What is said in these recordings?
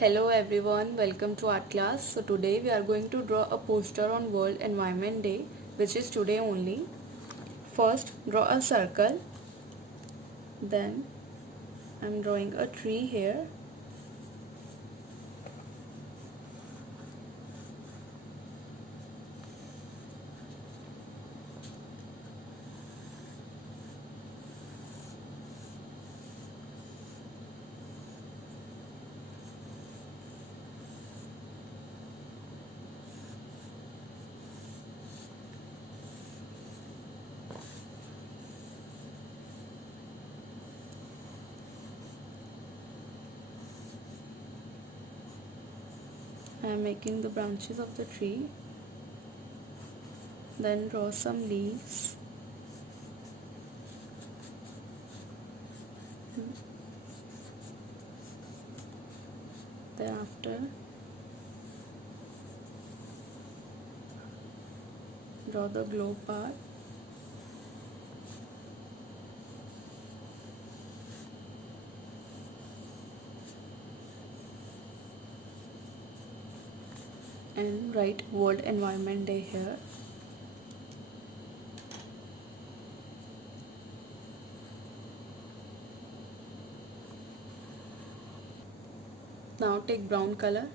Hello everyone, welcome to art class. So today we are going to draw a poster on World Environment Day, which is today only. First, draw a circle. Then I'm drawing a tree here. I'm making the branches of the tree. Then draw some leaves. Thereafter, draw the globe part. And write World Environment Day here. Now take brown color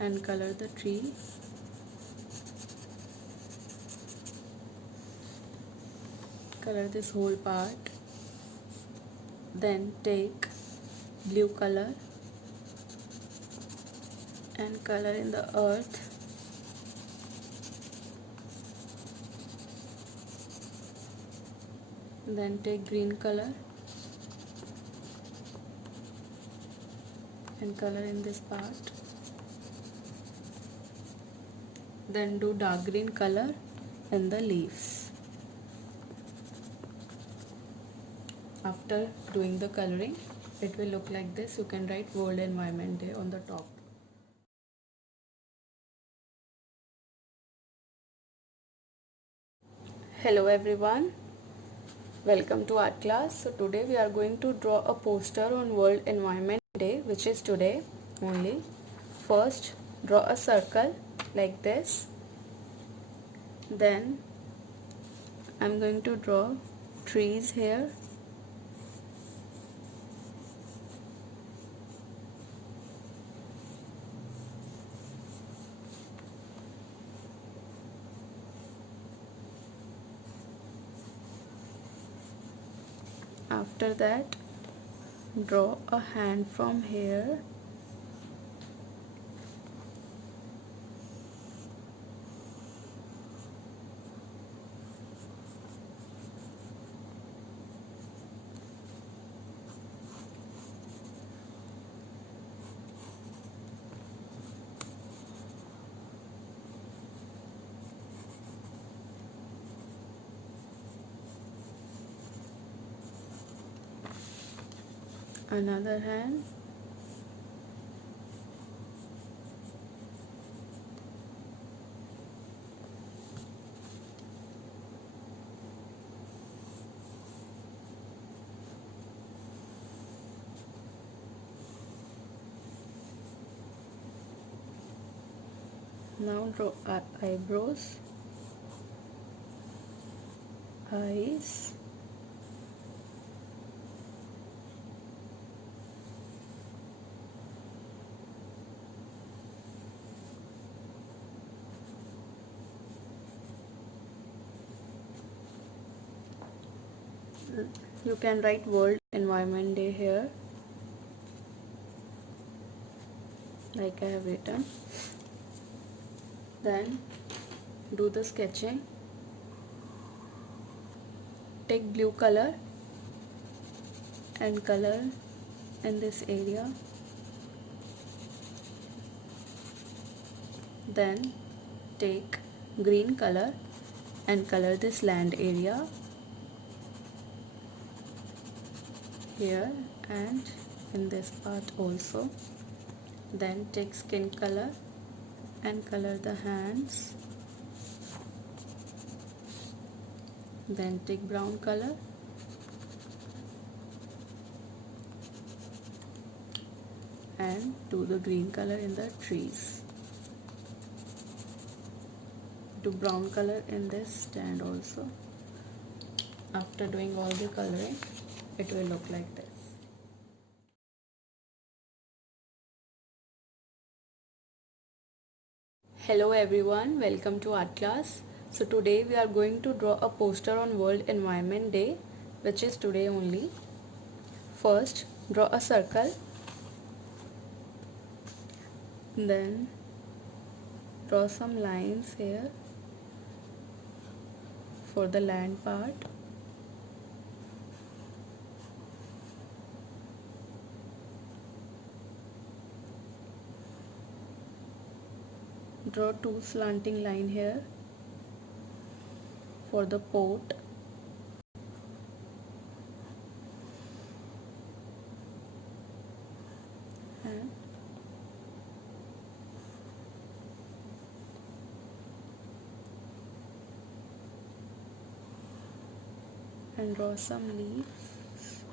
and color the tree. Color this whole part. Then take blue color and color in the earth. Then take green color and color in this part. Then do dark green color in the leaves. After doing the coloring, it will look like this. You can write World Environment Day on the top. Hello everyone, welcome to art class. So today we are going to draw a poster on World Environment Day, which is today only. First, draw a circle like this. Then I'm going to draw trees here. After that, draw a hand from here. Another hand. Now draw eyebrows, eyes, you can write World Environment Day here like I have written. Then do the sketching. Take blue color and color in this area. Then take green color and color this land area here and in this part also. Then take skin color and color the hands. Then take brown color and do the green color in the trees. Do brown color in this stand also. After doing all the coloring, it will look like this. Hello everyone, welcome to art class. So today we are going to draw a poster on World Environment Day, which is today only. First, draw a circle. Then draw some lines here for the land part. Draw two slanting line here for the port. And draw some leaves.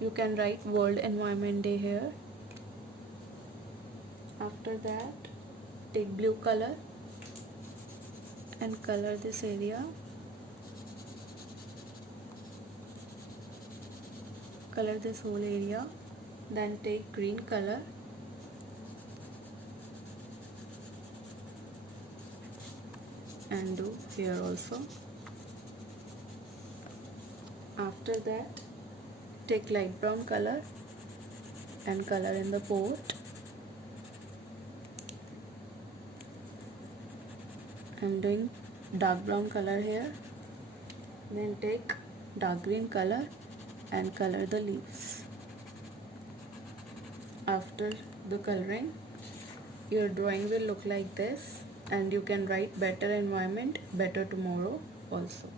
You can write World Environment Day here. After that, take blue color and color this area. Color this whole area. Then take green color and do here also. After that, take light brown color and color in the port. I'm doing dark brown color here. Then take dark green color and color the leaves. After the coloring, your drawing will look like this, and you can write better environment, better tomorrow also.